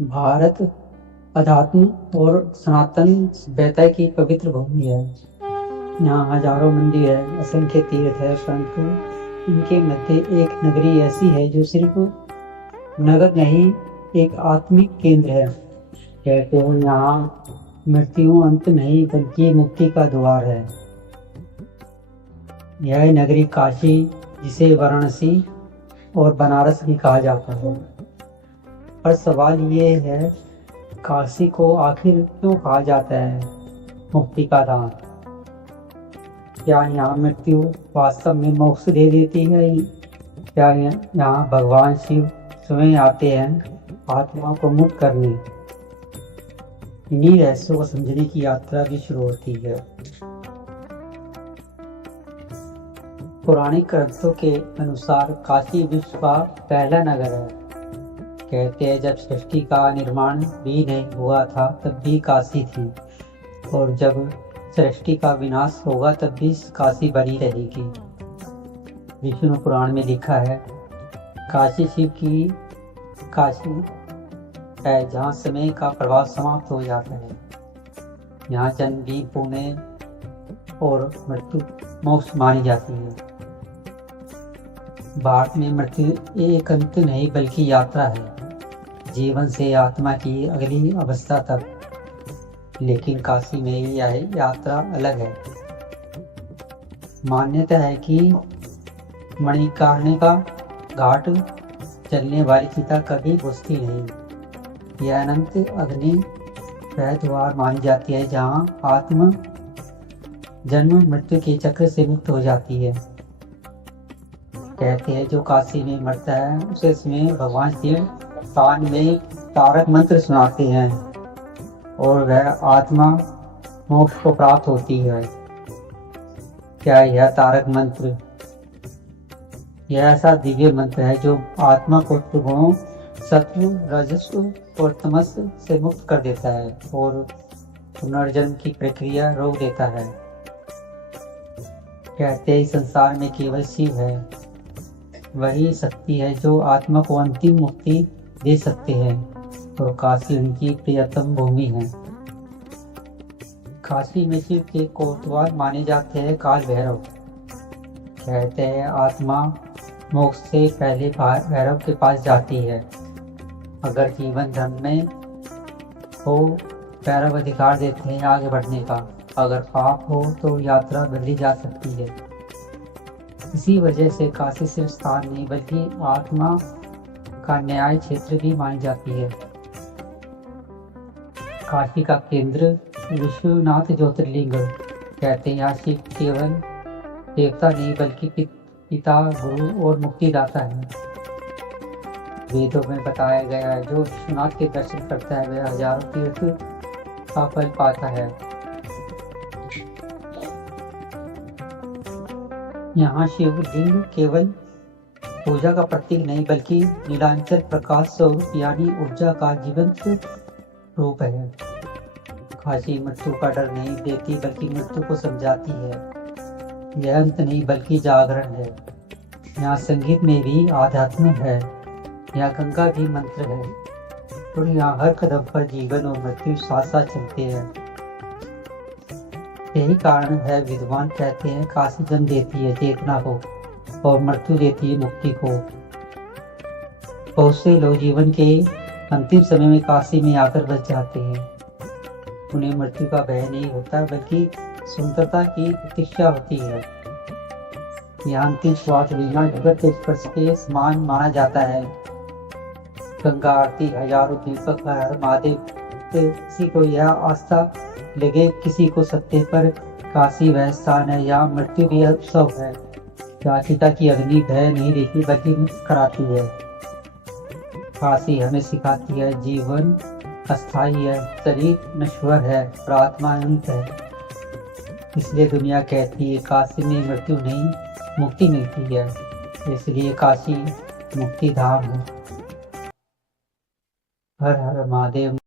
भारत अध्यात्म और सनातन सभ्यता की पवित्र भूमि है। यहाँ हजारों मंदिर है, असंख्य तीर्थ है, परंतु इनके मध्य एक नगरी ऐसी है जो सिर्फ नगर नहीं, एक आत्मिक केंद्र है। कहते हैं यहाँ मृत्यु अंत नहीं बल्कि मुक्ति का द्वार है। यह नगरी काशी, जिसे वाराणसी और बनारस भी कहा जाता है। पर सवाल ये है, काशी को आखिर क्यों कहा जाता है मुक्ति का धाम? क्या यहाँ मृत्यु वास्तव में मोक्ष दे देती है? क्या यहाँ भगवान शिव स्वयं आते हैं आत्मा को मुक्त करने? इन्हीं रहस्यों को समझने की यात्रा भी शुरू होती है। पौराणिक ग्रंथों के अनुसार काशी विश्व का पहला नगर है। कहते हैं जब सृष्टि का निर्माण भी नहीं हुआ था तब भी काशी थी, और जब सृष्टि का विनाश होगा तब भी काशी बनी रहेगी। विष्णु पुराण में लिखा है, काशी शिव की काशी है जहाँ समय का प्रभाव समाप्त हो जाता है। यहाँ जन्म भी पुण्य और मृत्यु मोक्ष मानी जाती है। भारत में मृत्यु एक अंत नहीं बल्कि यात्रा है, जीवन से आत्मा की अगली अवस्था तक। लेकिन काशी में यह यात्रा अलग है। मान्यता है कि मणिकर्णिका घाट चलने वाली चिता कभी बुझती नहीं। यह अनंत अग्नि वह द्वार मानी जाती है जहाँ आत्मा जन्म मृत्यु के चक्र से मुक्त हो जाती है। कहते हैं जो काशी में मरता है उसे इसमें भगवान शिव कान में तारक मंत्र सुनाते हैं और वह आत्मा मोक्ष को प्राप्त होती है। क्या यह तारक मंत्र यह ऐसा दिव्य मंत्र है जो आत्मा को त्रिगुणों सत्व, रजस्व और तमस से मुक्त कर देता है और पुनर्जन्म की प्रक्रिया रोक देता है। कहते हैं इस संसार में केवल शिव है, वही शक्ति है जो आत्मा को अंतिम मुक्ति दे सकते हैं, और काशी उनकी प्रियतम भूमि है। काशी में शिव के कोतवाल माने जाते हैं काल भैरव। कहते हैं आत्मा मोक्ष से पहले भैरव के पास जाती है। अगर जीवन धर्म में हो भैरव अधिकार देते हैं आगे बढ़ने का, अगर पाप हो तो यात्रा बदली जा सकती है। इसी वजह से काशी सिर्फ स्थान नहीं बल्कि आत्मा का न्याय क्षेत्र भी मानी जाती है। काशी का केंद्र विश्वनाथ ज्योतिर्लिंग। कहते हैं यहाँ शिव केवल देवता नहीं बल्कि पिता, गुरु और मुक्तिदाता है। वेदों में बताया गया है जो विश्वनाथ के दर्शन करता है वह हजारों तीर्थ का फल पाता है। यहाँ शिवलिंग केवल पूजा का प्रतीक नहीं बल्कि नीलांचल प्रकाश स्वरूप यानी ऊर्जा का जीवंत रूप है। काशी मृत्यु का डर नहीं देती बल्कि मृत्यु को समझाती है। यह अंत नहीं बल्कि जागरण है। यहाँ संगीत में भी आध्यात्म है। यहाँ गंगा भी मंत्र है, और यहाँ हर कदम पर जीवन और मृत्यु साथ साथ चलते हैं। यही कारण है विद्वान कहते हैं काशी जन्म देती है चेतना को और मृत्यु देती है मुक्ति को। बहुत से लोग जीवन के अंतिम समय में काशी में आकर बच जाते हैं। उन्हें मृत्यु का भय नहीं होता बल्कि सुंदरता की प्रतीक्षा होती है। यहाँ अंतिम श्वास लेना जगत के स्पर्श के समान माना जाता है। गंगा आरती, हजारों दीपक, हर महादेव। किसी को यह आस्था लगे किसी को सत्य पर काशी वह स्थान है। यहाँ मृत्यु भी उत्सव है। चिता की अग्नि भय नहीं देती बल्कि मुक्त कराती है। काशी हमें सिखाती है जीवन अस्थायी है, शरीर नश्वर है और आत्मा अनंत है। इसलिए दुनिया कहती है काशी में मृत्यु नहीं मुक्ति मिलती है। इसलिए काशी मुक्ति धाम है। हर हर महादेव।